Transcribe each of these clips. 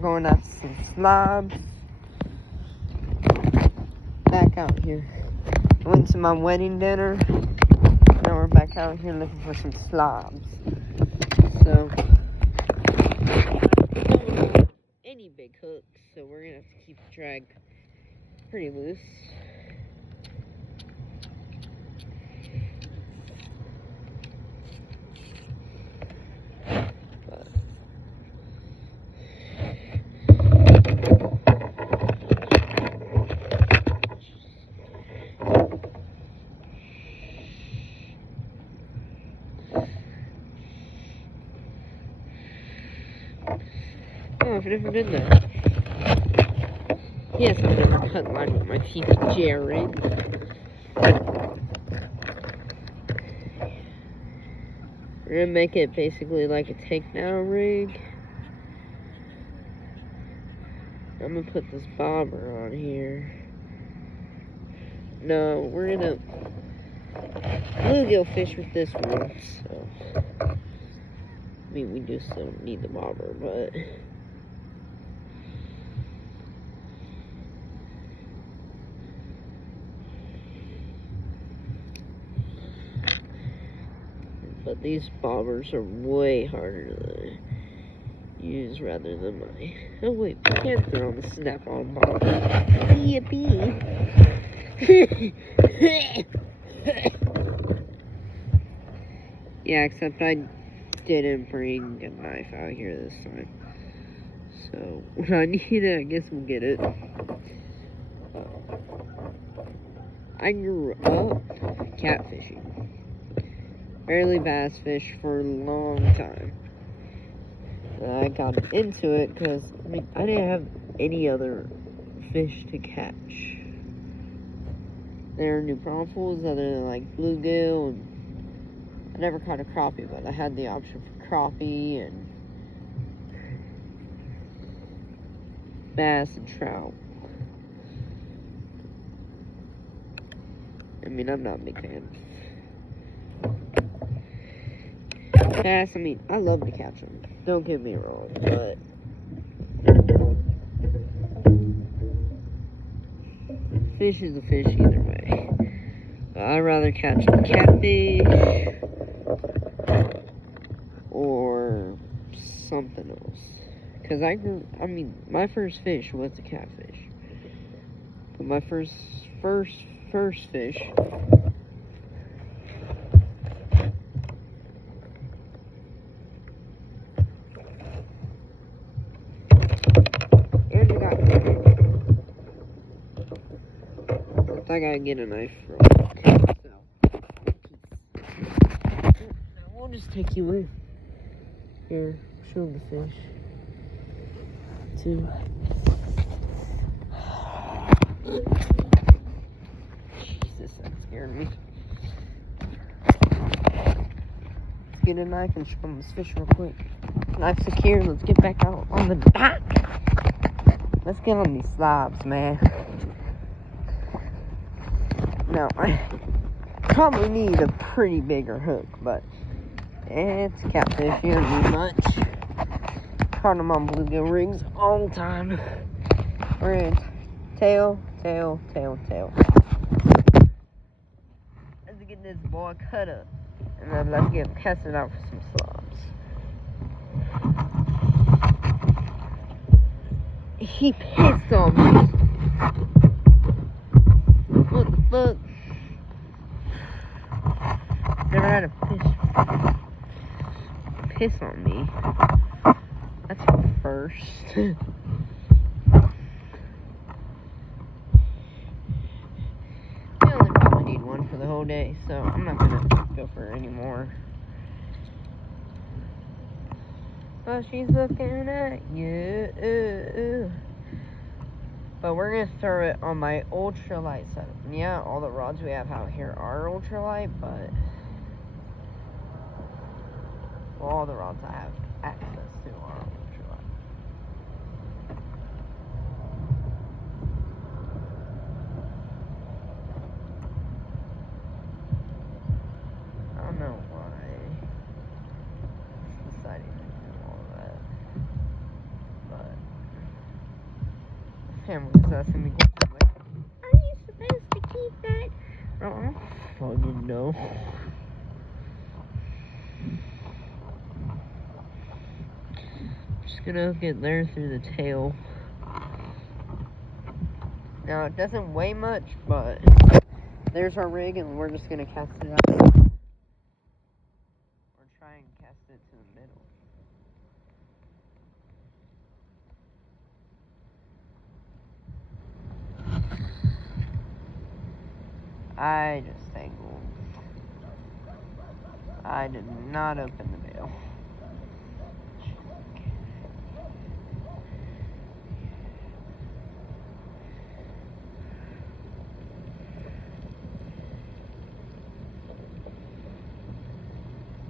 going after some slobs. Back out here. I went to my wedding dinner. Now we're back out here looking for some slobs. So, any big hooks, so we're gonna have to keep the drag pretty loose. Oh, I've never done that. Yes, I've never cut line with my teeth, Jared. We're gonna make it basically like a takedown rig. I'm gonna put this bobber on here. No, we're gonna bluegill fish with this one, so. I mean, we do still need the bobber, but. But these bobbers are way harder to use rather than my... Oh wait, we can throw on the snap-on bobber. Yippee! Yeah, except I didn't bring a knife out here this time. So, when I need it, I guess we'll get it. I grew up catfishing. Barely bass fish for a long time. I got into it because I didn't have any other fish to catch. There are new prawn pools other than like bluegill, and I never caught a crappie, but I had the option for crappie and bass and trout. I mean, I'm not a big fan. Bass, I love to catch them. Don't get me wrong, but fish is a fish either way. But I'd rather catch a catfish or something else. Because my first fish was a catfish. But my first fish I gotta get a knife real quick. So, we'll just take you in. Here, show the fish. Two. Jesus, that scared me. Let's get a knife and show them this fish real quick. Knife secured. Let's get back out on the dock. Let's get on these slobs, man. No, I probably need a pretty bigger hook, but it's catfish. You don't need much. Caught them on bluegill rigs all the time. We're in tail. Let's get this boy cut up, and then let's get him casted out for some slobs. He pissed on me. What the fuck? Never had a fish piss on me. That's a first. We only probably need one for the whole day, so I'm not gonna go for any more. Oh, she's looking at you. But we're going to throw it on my ultralight setup. Yeah, all the rods we have out here are ultralight, but all the rods I have access to are ultralight. I don't know why it's deciding to do all that, but camera was asking me questions like, are you supposed to keep that? I don't fucking know. Just gonna get there through the tail. Now it doesn't weigh much, but there's our rig and we're just gonna cast it out. Or try and cast it to the middle. I just angled. I did not open the bail.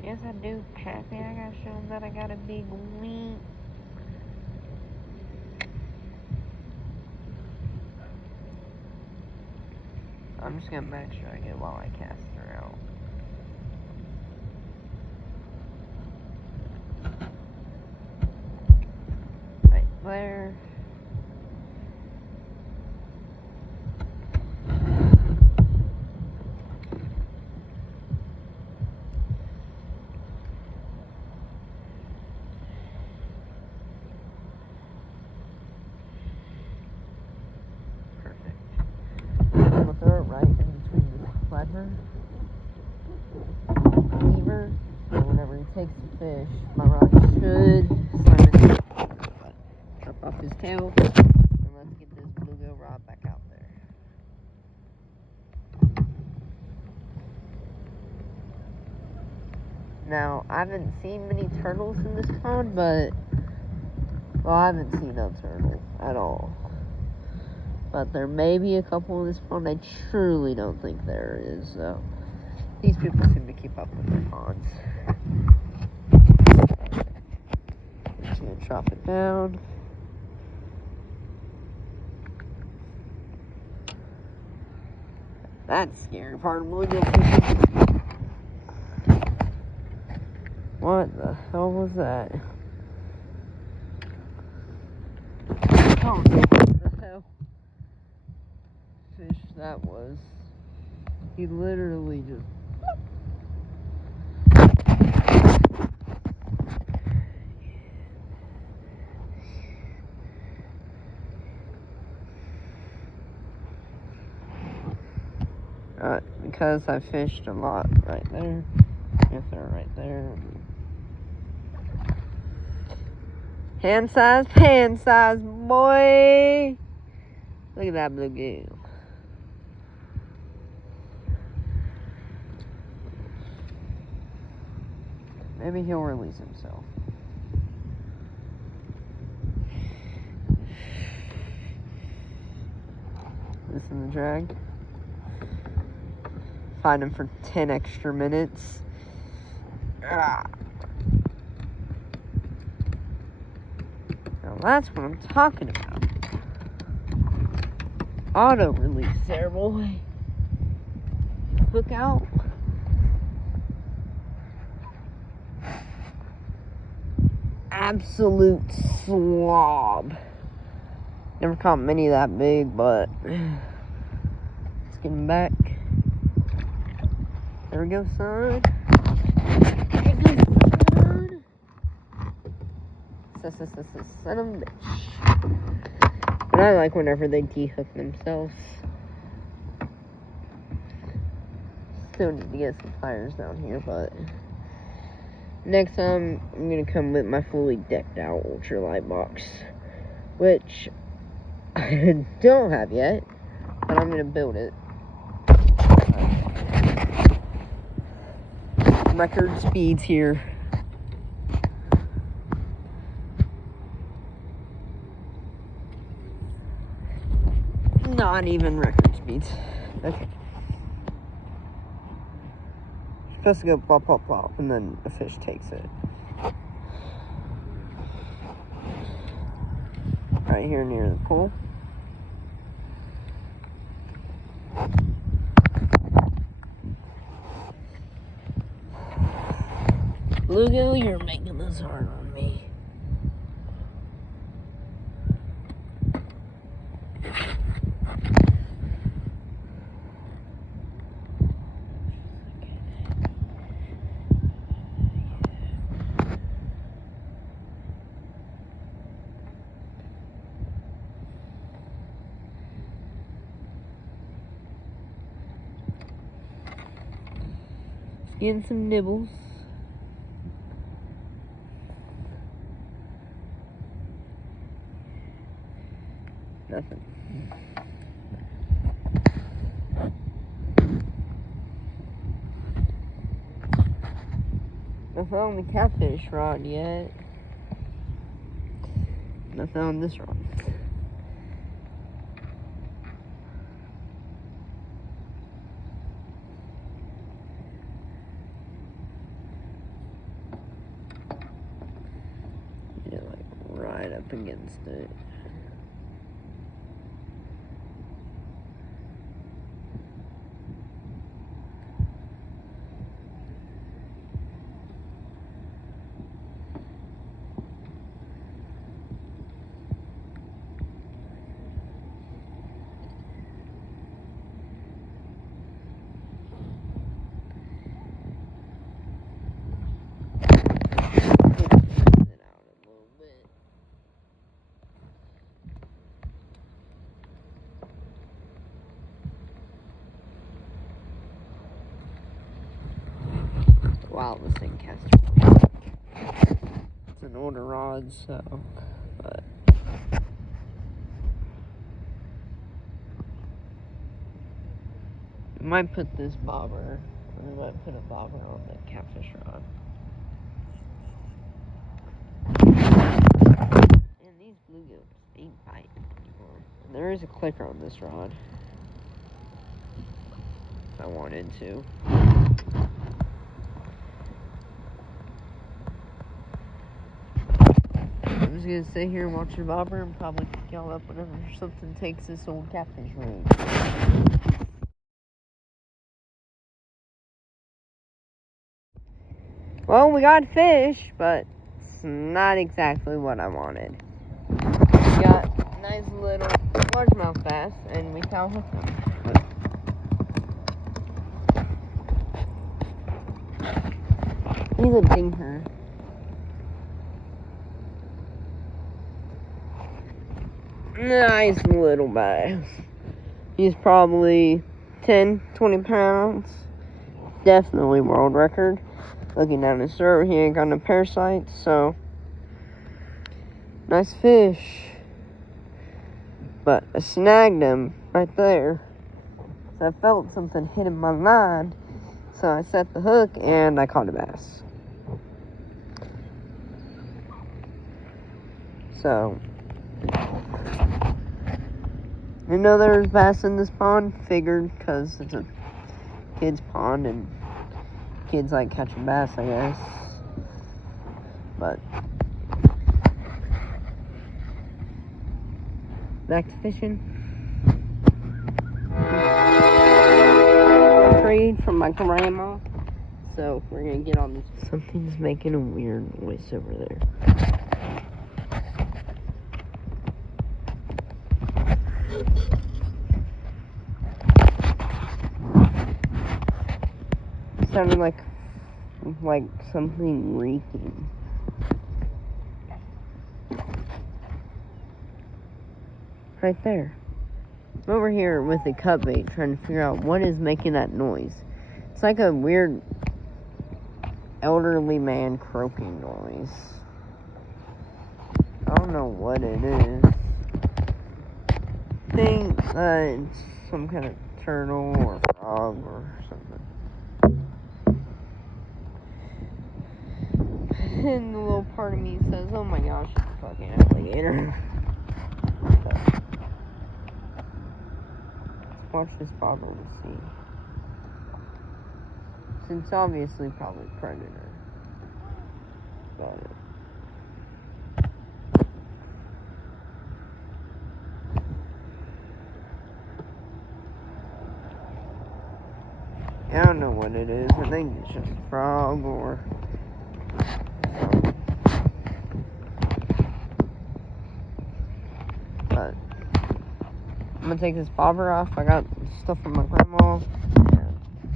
Yes, I do, Pappy. I gotta show them that I got a big wing. I'm just gonna make sure I get while I cast her out. Right there. Perfect. I'm gonna throw it right in between the clever lever. So whenever he takes the fish, my rod should slam it. Chop off his tail. And let's get this bluegill rod back out there. Now, I haven't seen many turtles in this pond, but... Well, I haven't seen no turtle at all. But there may be a couple in this pond. I truly don't think there is, so... These people seem to keep up with their ponds. Just gonna drop it down. That's the scary part of bluegill fishing. What the hell was that? I don't know what the hell fish that was. He literally just... because I fished a lot right there. If they're right there. Hand size, pan size, boy. Look at that bluegill. Maybe he'll release himself. Listen to the drag. Find him for 10 extra minutes. Ah. Now that's what I'm talking about. Auto release there, boy. Hook out. Absolute slob. Never caught many that big, but let's get him back. There we go, son. There we go, son. Son of a bitch. But I like whenever they de-hook themselves. Still need to get some pliers down here, but next time I'm gonna come with my fully decked out ultralight box, which I don't have yet, but I'm gonna build it. Record speeds here. Not even record speeds. Okay. It's supposed to go plop, plop, plop, and then the fish takes it. Right here near the pool. Bluegill, you're making this hard on me. Getting some nibbles. Nothing. Nothing on the catfish rod yet. Nothing on this rod. Yeah, like right up against it. Wow, this thing casts. It's an older rod, so, but I might put this bobber. I might put a bobber on the catfish rod. And these bluegills ain't biting anymore. There is a clicker on this rod. If I wanted to. I'm just gonna sit here and watch the bobber and probably pick y'all up whenever something takes this old catfish rig. Well, we got fish, but it's not exactly what I wanted. We got nice little largemouth bass, and we found hooked them. He's a dinker. Nice little bass. He's probably 10, 20 pounds. Definitely world record. Looking down his throat, he ain't got no parasites, so nice fish. But I snagged him right there. So I felt something hitting my line. So I set the hook and I caught a bass. So I know there's bass in this pond. Figured, because it's a kid's pond and kids like catching bass, I guess. But back to fishing. Trade from my grandma. So we're gonna get on this. Something's making a weird noise over there. It sounded like something reeking. Right there. I'm over here with the cut bait trying to figure out what is making that noise. It's like a weird elderly man croaking noise. I don't know what it is. I think it's some kind of turtle or frog or something. And the little part of me says, oh my gosh, it's a fucking alligator. Let's watch this bobber and see. It's obviously probably predator. But I don't know what it is. I think it's just a frog or something. But I'm gonna take this bobber off. I got stuff from my grandma.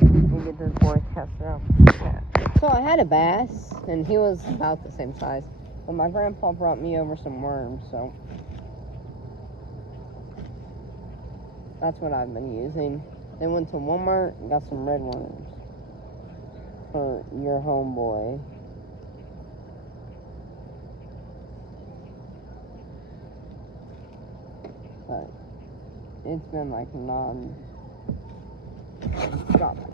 And we'll get this boy casted out. Yeah. So I had a bass, and he was about the same size. But my grandpa brought me over some worms, so that's what I've been using. Then went to Walmart and got some red worms. for your homeboy. But it's been like non-stop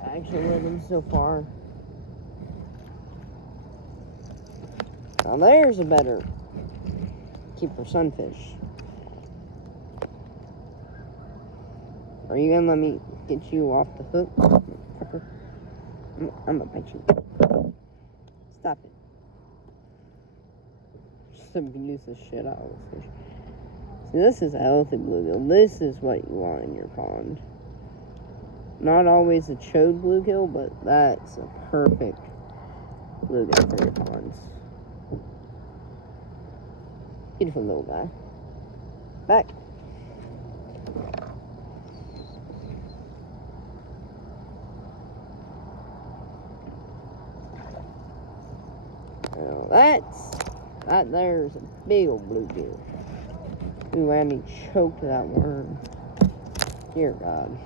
action with him so far. Now there's a better keeper sunfish. Are you gonna let me get you off the hook? I'm gonna bite you. Stop it. Just abuse the shit out of this fish. See, this is a healthy bluegill. This is what you want in your pond. Not always a chode bluegill, but that's a perfect bluegill for your ponds. Beautiful little guy. Back. Now that there's a big old bluegill. Ooh, I me choked that worm. Dear God.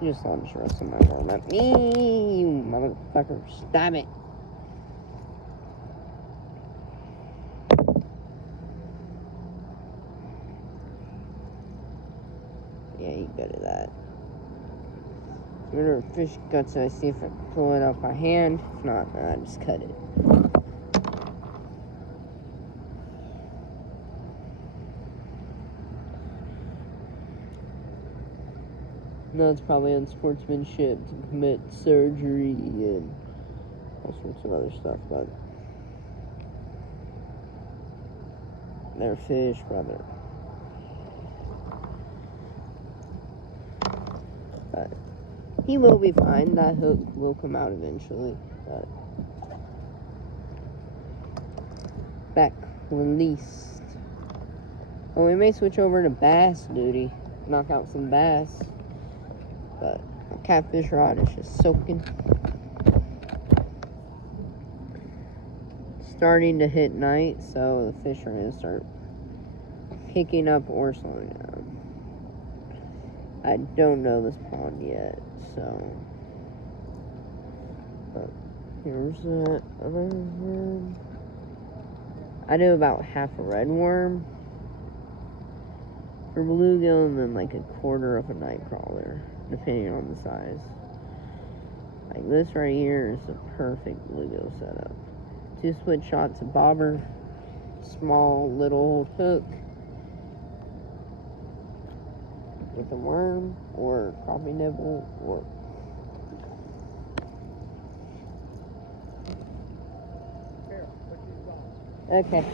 You just launched the rest of my worm at me, you motherfucker. Stop it. Yeah, you good at that. Whenever fish guts, I see if I can pull it off by hand. If not, I just cut it. No, it's probably unsportsmanship to commit surgery and all sorts of other stuff, but they're fish, brother. But he will be fine. That hook will come out eventually. But back released. Oh, we may switch over to bass duty. Knock out some bass. But my catfish rod is just soaking. Starting to hit night, so the fish are going to start picking up or slowing down. I don't know this pond yet, so. But here's that other worm. I do about half a red worm for bluegill and then like a quarter of a night crawler, depending on the size. Like this right here is a perfect bluegill setup. 2 split shots of bobber, small little hook with a worm or crappie nibble or okay.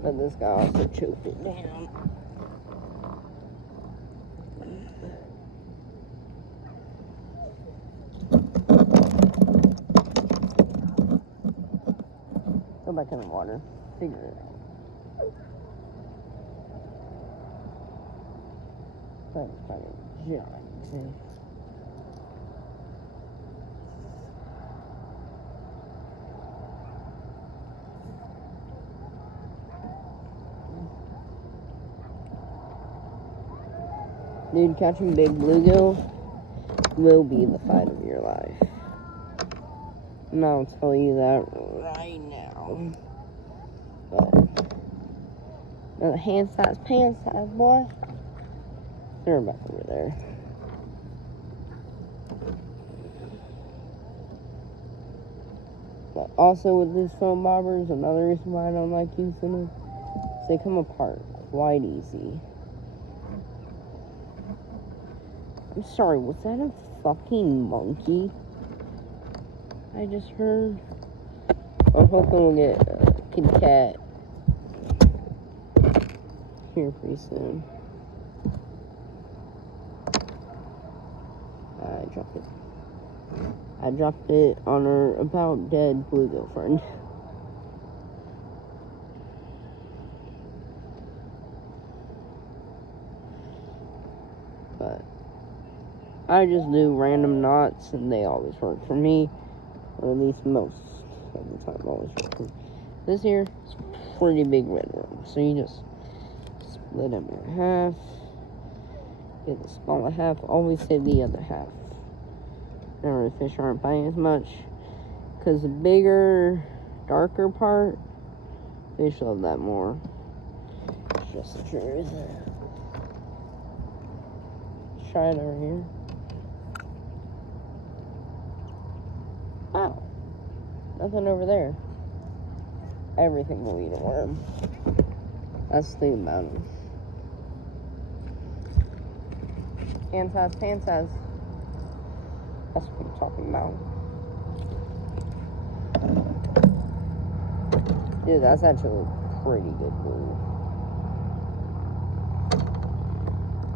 But this guy also choked it down. Go back in the water. Figure it out. Trying to find a giant, see? Dude, catching big bluegill will be the fight of your life. And I'll tell you that right now. But the hand size, pants size, boy. They're back over there. But also with these foam bobbers, another reason why I don't like using them is they come apart quite easy. I'm sorry, was that a fucking monkey I just heard? I'm hoping we'll get a kitty cat here pretty soon. I dropped it on her about dead bluegill friend. But I just do random knots and they always work for me. Or at least most of the time always work for me. This here is a pretty big red worm. So you just split them in half. Get the smaller half, always save the other half. Now the fish aren't biting as much. Because the bigger, darker part, fish love that more. It's just the truth. Let's try it over here. Wow. Nothing over there. Everything will eat a worm. That's the thing about them. Hand size. That's what I'm talking about. Dude, that's actually a pretty good blue.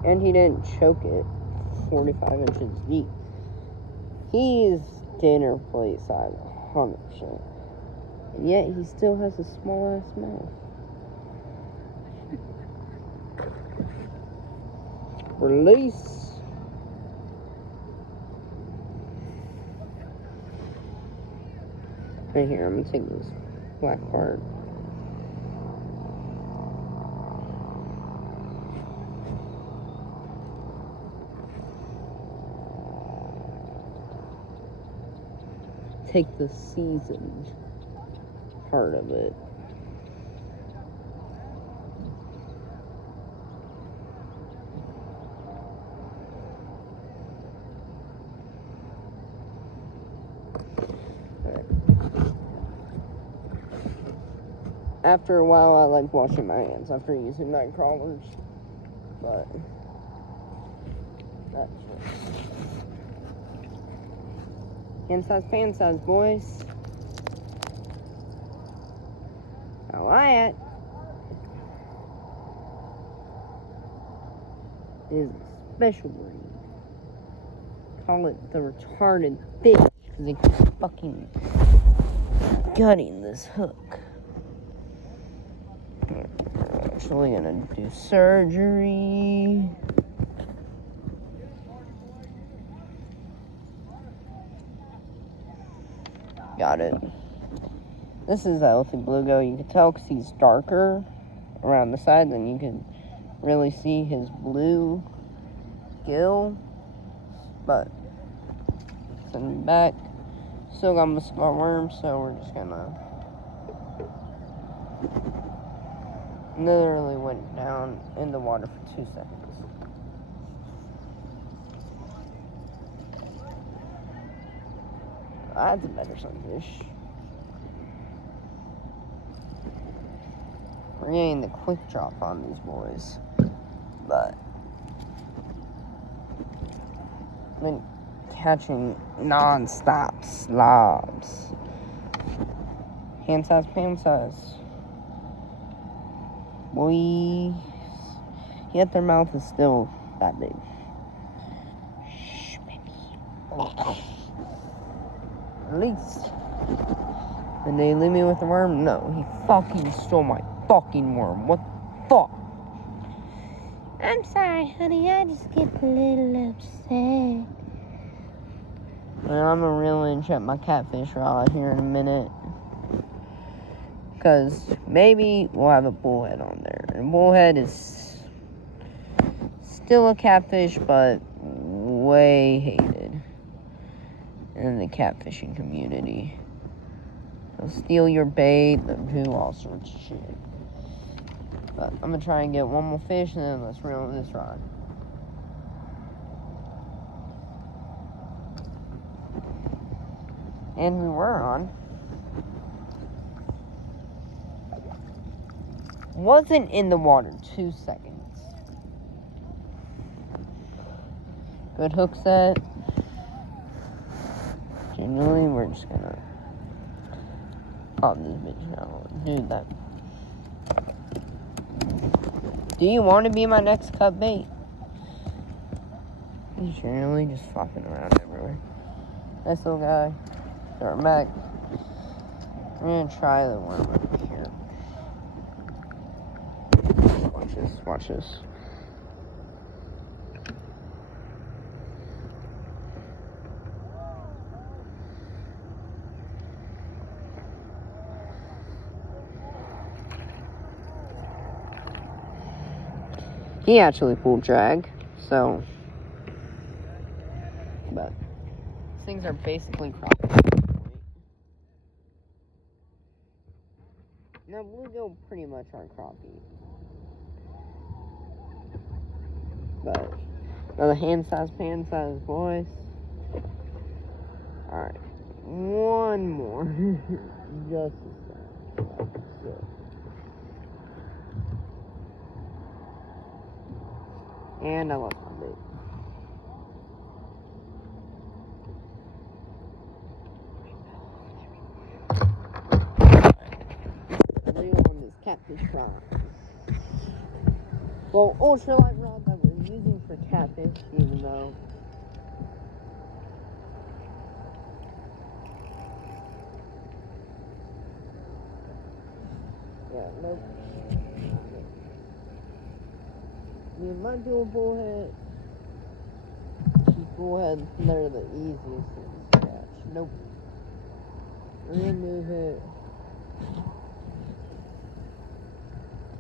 And he didn't choke it 45 inches deep. He's dinner plate size, 100%. And yet he still has a small ass mouth. Release. Right here, I'm gonna take this black part. Take the seasoned part of it. After a while, I like washing my hands after using night crawlers, but that's it. Hand size, pan size, boys. I like it. Is a special breed. Call it the retarded fish because it keeps fucking gutting this hook. We're actually gonna do surgery. Got it. This is a healthy bluegill. You can tell because he's darker around the side, then you can really see his blue gill. But send me back. Still got my scar worm, so we're just gonna. Literally went down in the water for 2 seconds. That's a better sunfish. We're getting the quick drop on these boys, but I've been catching non-stop slobs. Hand size, pan size. Boys. Yet their mouth is still that big. Shh, baby. Release. Did they leave me with the worm? No, he fucking stole my fucking worm. What the fuck? I'm sorry, honey. I just get a little upset. Well, I'm gonna reel and check my catfish rod here in a minute. Because maybe we'll have a bullhead on there. And bullhead is still a catfish, but way hated in the catfishing community. They'll steal your bait, they'll do all sorts of shit. But I'm gonna try and get one more fish and then let's reel this rod. And we were on. Wasn't in the water 2 seconds. Good hook set. Generally, we're just gonna pop this bitch out. Do that. Do you want to be my next cut bait? He's generally just flopping around everywhere. Nice little guy. Start back. I'm gonna try the worm over here. Watch this, watch this. He actually pulled drag, so. But these things are basically crappie. Now, bluegill pretty much are crappie. But another hand size, pan size, boys. Alright. One more. Just a second. And I lost my bait. Reel on this catfish rod. Well, ultralight rod that we're using for catfish, even though nope. You might do a bullhead. These bullheads, they're the easiest to catch. Nope. We're gonna move it.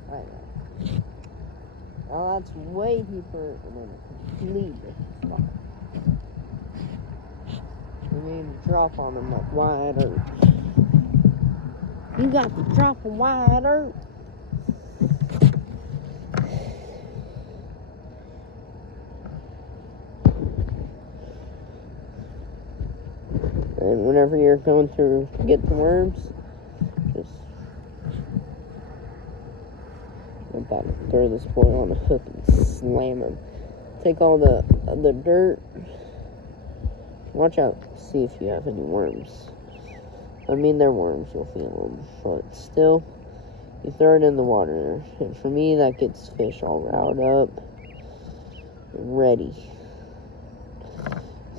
Right now. Now that's way deeper and then a complete different spot. We need to drop on them like wide earth. You got to drop on wide earth. And whenever you're going through to get the worms, just about to throw this boy on a hook and slam him. Take all the dirt. Watch out, see if you have any worms. I mean, they're worms, you'll feel them. But still, you throw it in the water. And for me, that gets fish all riled up and ready.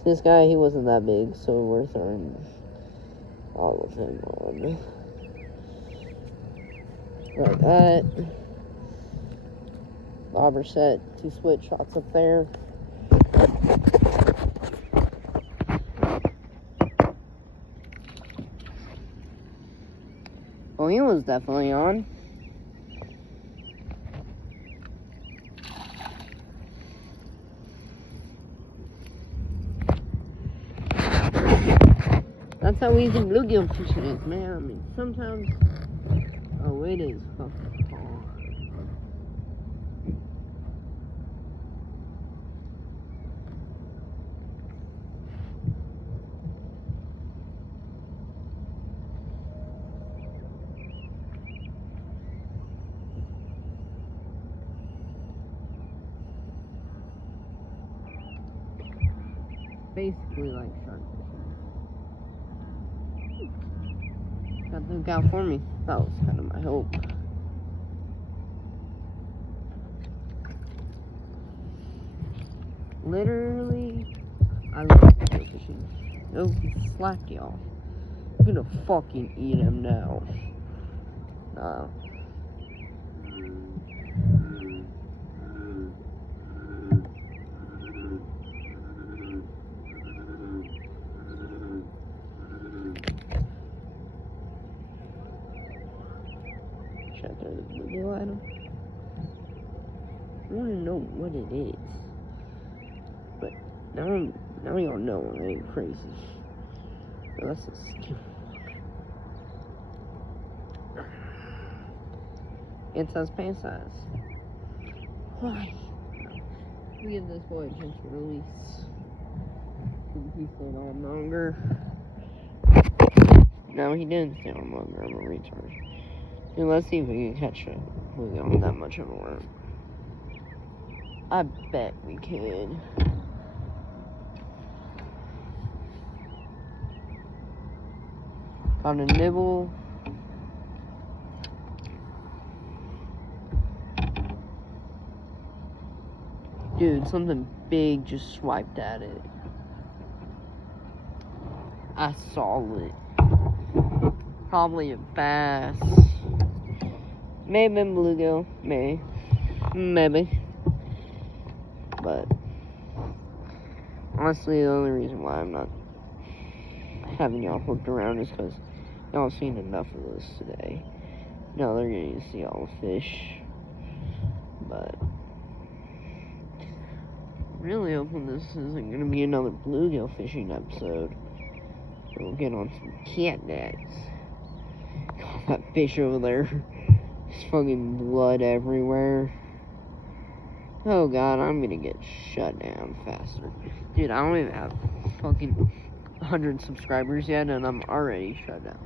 This guy, he wasn't that big, so we're throwing all of him on. Like that. Bobber set, 2 split shots up there. Well, he was definitely on. That's how easy bluegill fishing is, man. I mean, sometimes... Oh, it is fucking hard. Basically like shark fishing. Got to look out for me. That was kind of my hope. Literally, I love bluegill fishing. Oh, he slapped y'all. I'm gonna fucking eat him now. Nah. Should I throw the bluegill at him? I want to know what it is. But now y'all know I ain't crazy. So that's a stupid. It says pan size. Why? We give this boy a gentle release. He stayed on longer. No, he didn't stay on longer. I'm a retard. Dude, let's see if we can catch it with that much of a worm. I bet we can. Got a nibble. Dude, something big just swiped at it. I saw it. Probably a bass. May have been bluegill. Maybe. But honestly, the only reason why I'm not having y'all hooked around is because y'all seen enough of this today. Now they're getting to see all the fish. But really hoping this isn't gonna be another bluegill fishing episode. We'll get on some cat nets. That fish over there. There's fucking blood everywhere. Oh god, I'm gonna get shut down faster. Dude, I don't even have fucking 100 subscribers yet, and I'm already shut down.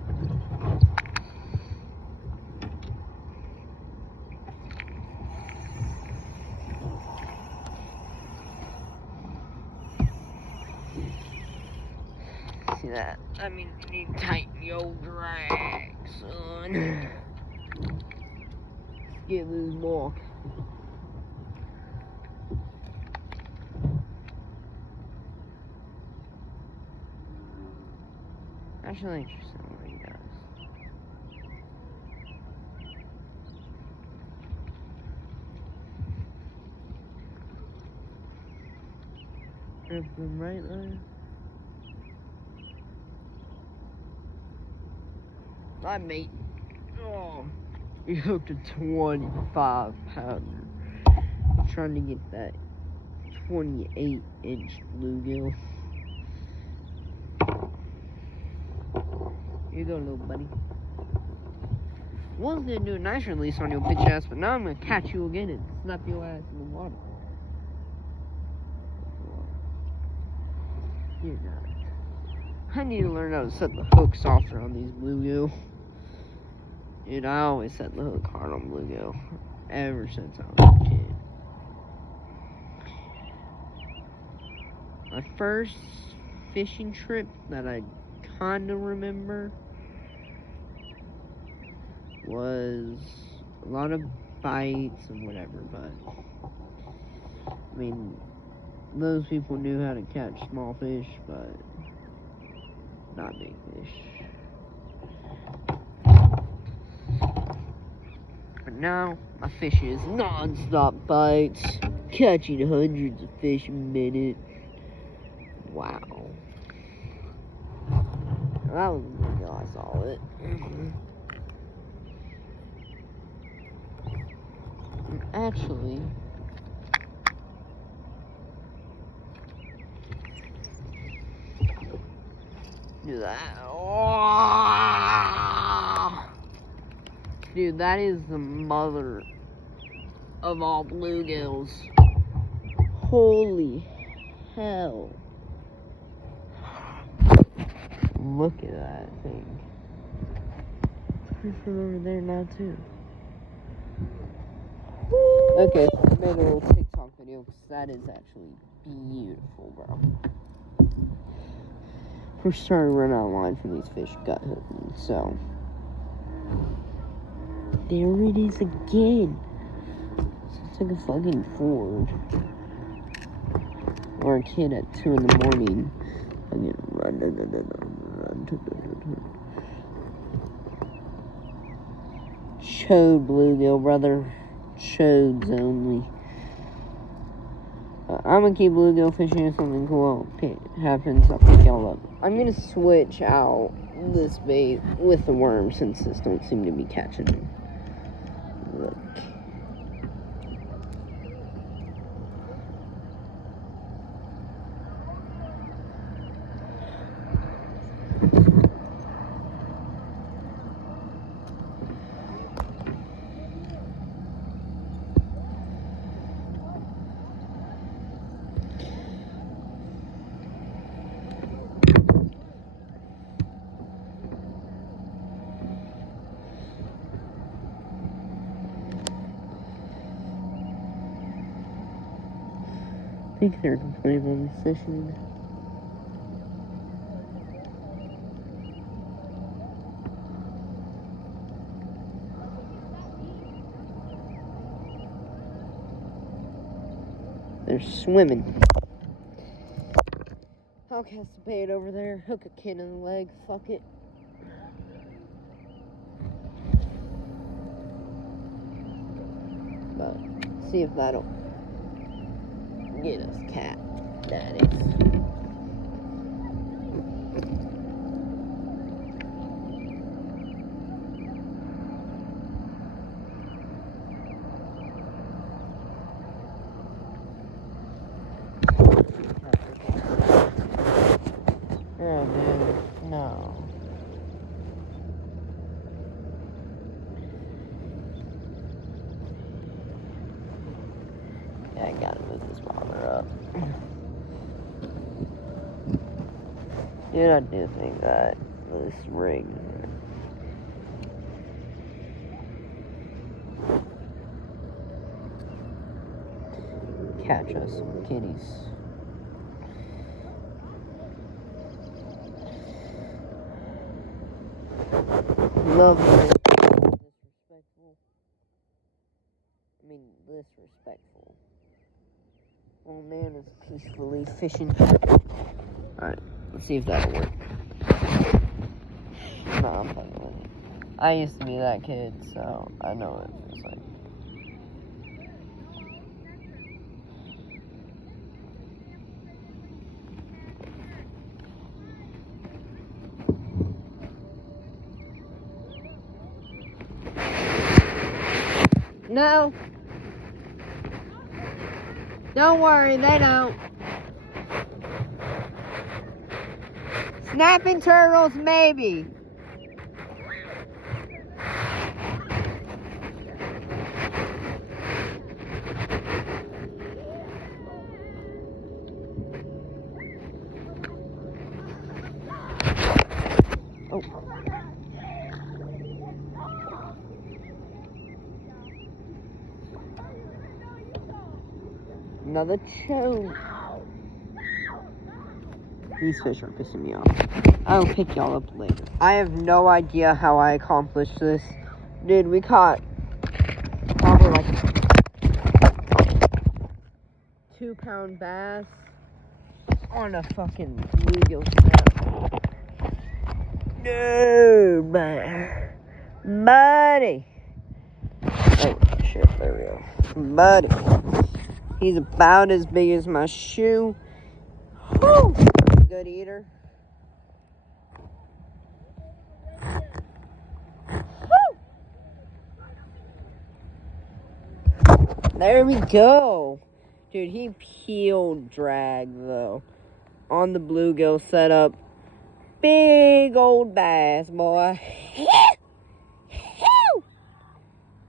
See that? I mean, you need to tighten your drag, son. Let's get this ball. Actually interesting what he does. Rip them right there. My mate. Oh, he hooked a 25 pounder. Trying to get that 28-inch bluegill. Here you go, little buddy. Was gonna do a nice release on your bitch ass, but now I'm gonna catch you again and snap your ass in the water. You're not. I need to learn how to set the hook softer on these bluegill. Dude, I always set the hook hard on bluegill. Ever since I was a kid. My first fishing trip that I kinda remember was a lot of bites and whatever, but I mean, those people knew how to catch small fish, but not big fish. But now, my fishing is non-stop bites, catching hundreds of fish a minute. Wow. That was a bluegill, I saw it. And actually, do that. Oh! Dude, that is the mother of all bluegills. Holy hell. Look at that thing. There's one over there now too. Okay, I made a little TikTok video because that is actually beautiful, bro. We're starting to run out of line for these fish gut hooking, so there it is again. It's like a fucking Ford or a kid at 2 in the morning. Fucking run. Chode bluegill, brother. Chodes only. I'm gonna keep bluegill fishing if something cool happens. I'll pick y'all up. I'm gonna switch out this bait with the worms since this don't seem to be catching them. Look. I think they're complaining on the fishing. They're swimming. I'll cast a bait over there. Hook a kid in the leg. Fuck it. But see if that'll get us cat. That is. Oh, dude. No. Yeah, I gotta move this water up. Dude, I do think that this rig. Catch us some kitties. Lovely. Disrespectful. I mean, disrespectful. Old man is peacefully fishing. Alright, let's see if that'll work. No, I'm fucking with it. I used to be that kid, so I know what it feels like. No. Don't worry, they don't. Snapping turtles, maybe. Oh. Another choke. These fish are pissing me off. I'll pick y'all up later. I have no idea how I accomplished this. Dude, we caught probably like 2-pound bass on a fucking bluegill snap. No, buddy. Oh, shit, there we go. Buddy. He's about as big as my shoe. Woo! Good eater. Woo! There we go. Dude, he peeled drag, though. On the bluegill setup. Big old bass, boy.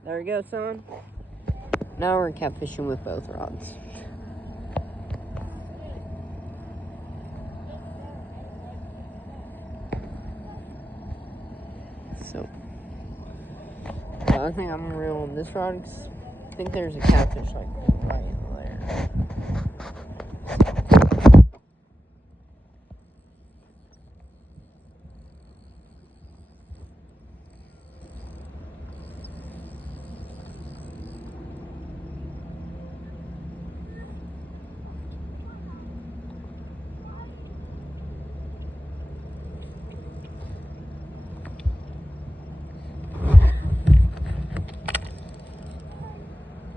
There we go, son. Now we're catfishing with both rods. So, I think I'm reeling this rod because I think there's a catfish like right there.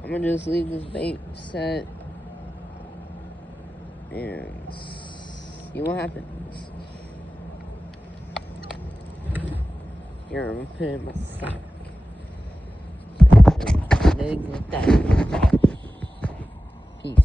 I'm gonna just leave this bait set and see what happens. Here, I'm gonna put it in my sock. Legs like that. Peace.